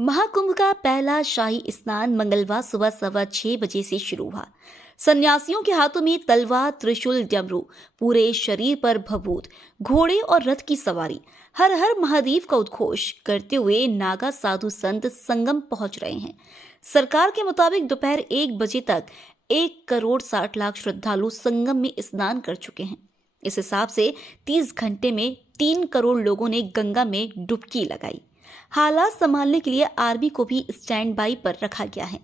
महाकुंभ का पहला शाही स्नान मंगलवार सुबह 6:15 बजे से शुरू हुआ। सन्यासियों के हाथों में तलवार, त्रिशूल, डमरू, पूरे शरीर पर भभूत, घोड़े और रथ की सवारी, हर हर महादेव का उद्घोष करते हुए नागा साधु संत संगम पहुंच रहे हैं। सरकार के मुताबिक दोपहर 1 बजे तक 1,60,00,000 श्रद्धालु संगम में स्नान कर चुके हैं। इस हिसाब से 30 घंटे में 3 करोड़ लोगों ने गंगा में डुबकी लगाई। हालात संभालने के लिए आर्मी को भी स्टैंड बाई पर रखा गया है।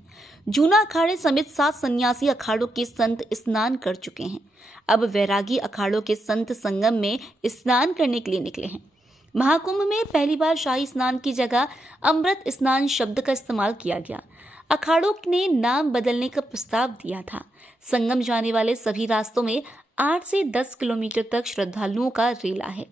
जूना अखाड़े समेत 7 सन्यासी अखाड़ों के संत स्नान कर चुके हैं। अब वैरागी अखाड़ों के संत संगम में स्नान करने के लिए निकले हैं। महाकुंभ में पहली बार शाही स्नान की जगह अमृत स्नान शब्द का इस्तेमाल किया गया। अखाड़ों ने नाम बदलने का प्रस्ताव दिया था। संगम जाने वाले सभी रास्तों में 8 से 10 किलोमीटर तक श्रद्धालुओं का रेला है।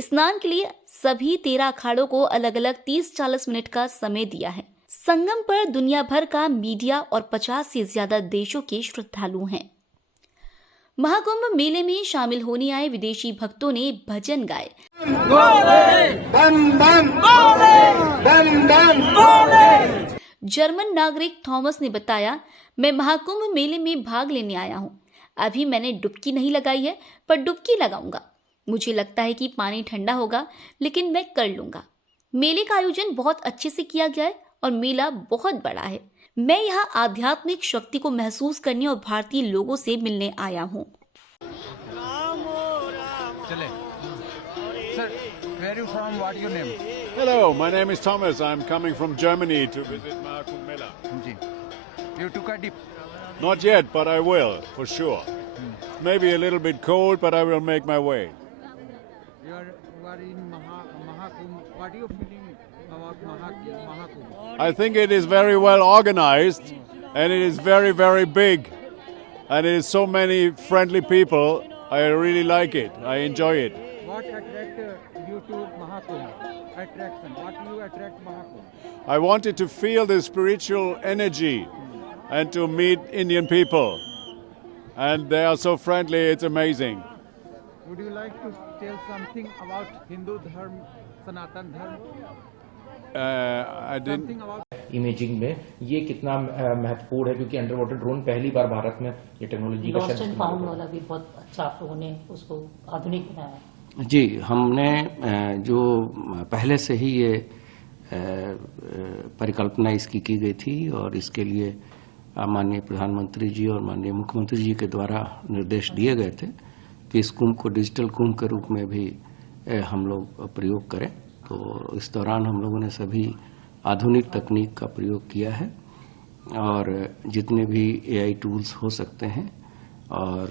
स्नान के लिए सभी 13 अखाड़ों को अलग अलग 30-40 मिनट का समय दिया है। संगम पर दुनिया भर का मीडिया और 50 से ज्यादा देशों के श्रद्धालु हैं। महाकुंभ मेले में शामिल होने आए विदेशी भक्तों ने भजन गाए। जर्मन नागरिक थॉमस ने बताया, मैं महाकुंभ मेले में भाग लेने आया हूँ। अभी मैंने डुबकी नहीं लगाई है, पर डुबकी लगाऊंगा। मुझे लगता है कि पानी ठंडा होगा, लेकिन मैं कर लूंगा। मेले का आयोजन बहुत अच्छे से किया गया है और मेला बहुत बड़ा है। मैं यहाँ आध्यात्मिक शक्ति को महसूस करने और भारतीय लोगों से मिलने आया हूँ। Sir, where are you from? What is your name? Hello, my name is Thomas. I'm coming from Germany to visit Mahakumbh Mela. You took a dip. Not yet, but I will, for sure. Maybe a little bit cold, but I will make my way. You are in Mahakumbh. What are you feeling about Mahakumbh? I think it is very well organized, and it is very, very big. And it is so many friendly people. I really like it. I enjoy it. What attracted you to Mahakumbh? Attraction. What do you attract Mahakumbh? I wanted to feel the spiritual energy and to meet Indian people. And they are so friendly, it's amazing. Would you like to tell something about Hindu Dharma, Sanatan Dharma? I didn't. Something about imaging में ये कितना महत्वपूर्ण है, क्योंकि under water drone पहली बार भारत में ये technology का लॉस्ट एंड फाउंड वाला भी बहुत अच्छा आप लोगों ने उसको आधुनिक बनाया। जी, हमने जो पहले से ही ये परिकल्पना इसकी की गई थी और इसके लिए माननीय प्रधानमंत्री जी और माननीय मुख्यमंत्री जी के द्वारा निर्देश दिए गए थे कि इस कुंभ को डिजिटल कुंभ के रूप में भी हम लोग प्रयोग करें। तो इस दौरान हम लोगों ने सभी आधुनिक तकनीक का प्रयोग किया है और जितने भी AI टूल्स हो सकते हैं, और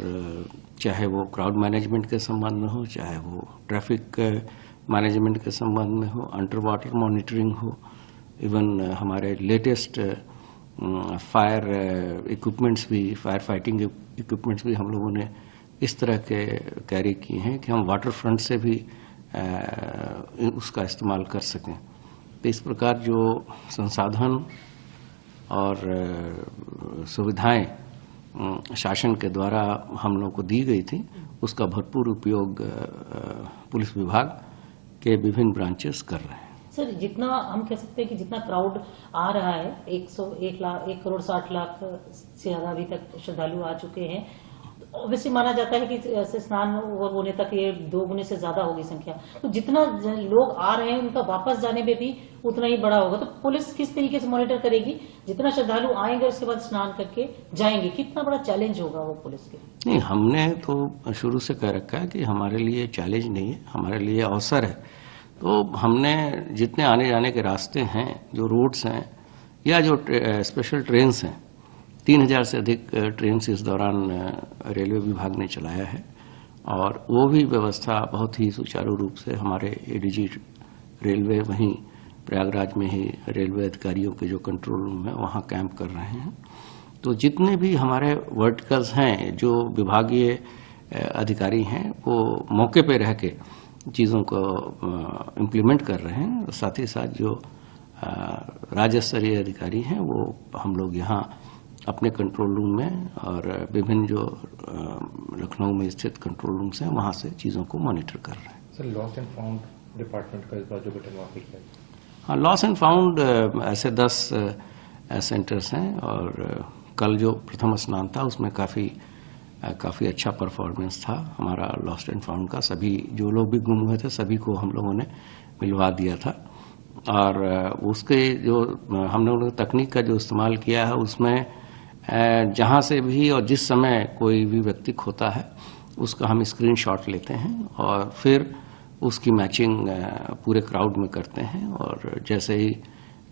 चाहे वो क्राउड मैनेजमेंट के संबंध में हो, चाहे वो ट्रैफिक मैनेजमेंट के संबंध में हो, अंडर वाटर मॉनिटरिंग हो, इवन हमारे लेटेस्ट फायर इक्विपमेंट्स भी, फायर फाइटिंग इक्विपमेंट्स भी हम लोगों ने इस तरह के कैरी किए हैं कि हम वाटर फ्रंट से भी उसका इस्तेमाल कर सकें। तो इस प्रकार जो संसाधन और सुविधाएं शासन के द्वारा हम लोगों को दी गई थी, उसका भरपूर उपयोग पुलिस विभाग के विभिन्न ब्रांचेस कर रहे हैं। सर, जितना हम कह सकते हैं कि जितना क्राउड आ रहा है, 1,60,00,000 से ज्यादा अभी तक श्रद्धालु आ चुके हैं। ऑब्वियसली माना जाता है कि ऐसे स्नान होने तक ये 2 गुने से ज्यादा होगी संख्या। तो जितना लोग आ रहे हैं उनका वापस जाने में भी उतना ही बड़ा होगा। तो पुलिस किस तरीके से मॉनिटर करेगी? जितना श्रद्धालु आएंगे उसके बाद स्नान करके जाएंगे, कितना बड़ा चैलेंज होगा वो पुलिस के? नहीं, हमने तो शुरू से कह रखा है कि हमारे लिए चैलेंज नहीं है, हमारे लिए अवसर है। तो हमने जितने आने जाने के रास्ते हैं, जो रोड्स हैं या जो स्पेशल ट्रेन्स हैं, 3,000 से अधिक ट्रेन इस दौरान रेलवे विभाग ने चलाया है और वो भी व्यवस्था बहुत ही सुचारू रूप से हमारे ADG रेलवे वहीं प्रयागराज में ही रेलवे अधिकारियों के जो कंट्रोल रूम है वहाँ कैंप कर रहे हैं। तो जितने भी हमारे वर्टिकल्स हैं, जो विभागीय अधिकारी हैं, वो मौके पे रह के चीज़ों को इम्प्लीमेंट कर रहे हैं। साथ ही साथ जो राज्य स्तरीय अधिकारी हैं वो हम लोग यहाँ अपने कंट्रोल रूम में और विभिन्न जो लखनऊ में स्थित कंट्रोल रूम्स हैं वहाँ से चीज़ों को मॉनिटर कर रहे हैं। Sir, lost and found department का इस बार जो गठन वहाँ पे किया हाँ, लॉस एंड फाउंड ऐसे 10 सेंटर्स हैं और कल जो प्रथम स्नान था उसमें काफ़ी अच्छा परफॉर्मेंस था हमारा लॉस्ट एंड फाउंड का। सभी जो लोग भी गुम हुए थे सभी को हम लोगों ने मिलवा दिया था और उसके जो हम लोगों ने तकनीक का जो इस्तेमाल किया है उसमें जहाँ से भी और जिस समय कोई भी व्यक्ति खोता है उसका हम स्क्रीनशॉट लेते हैं और फिर उसकी मैचिंग पूरे क्राउड में करते हैं और जैसे ही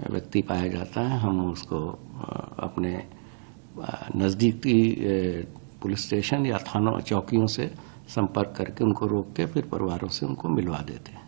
व्यक्ति पाया जाता है हम उसको अपने नज़दीकी पुलिस स्टेशन या थानों चौकियों से संपर्क करके उनको रोक के फिर परिवारों से उनको मिलवा देते हैं।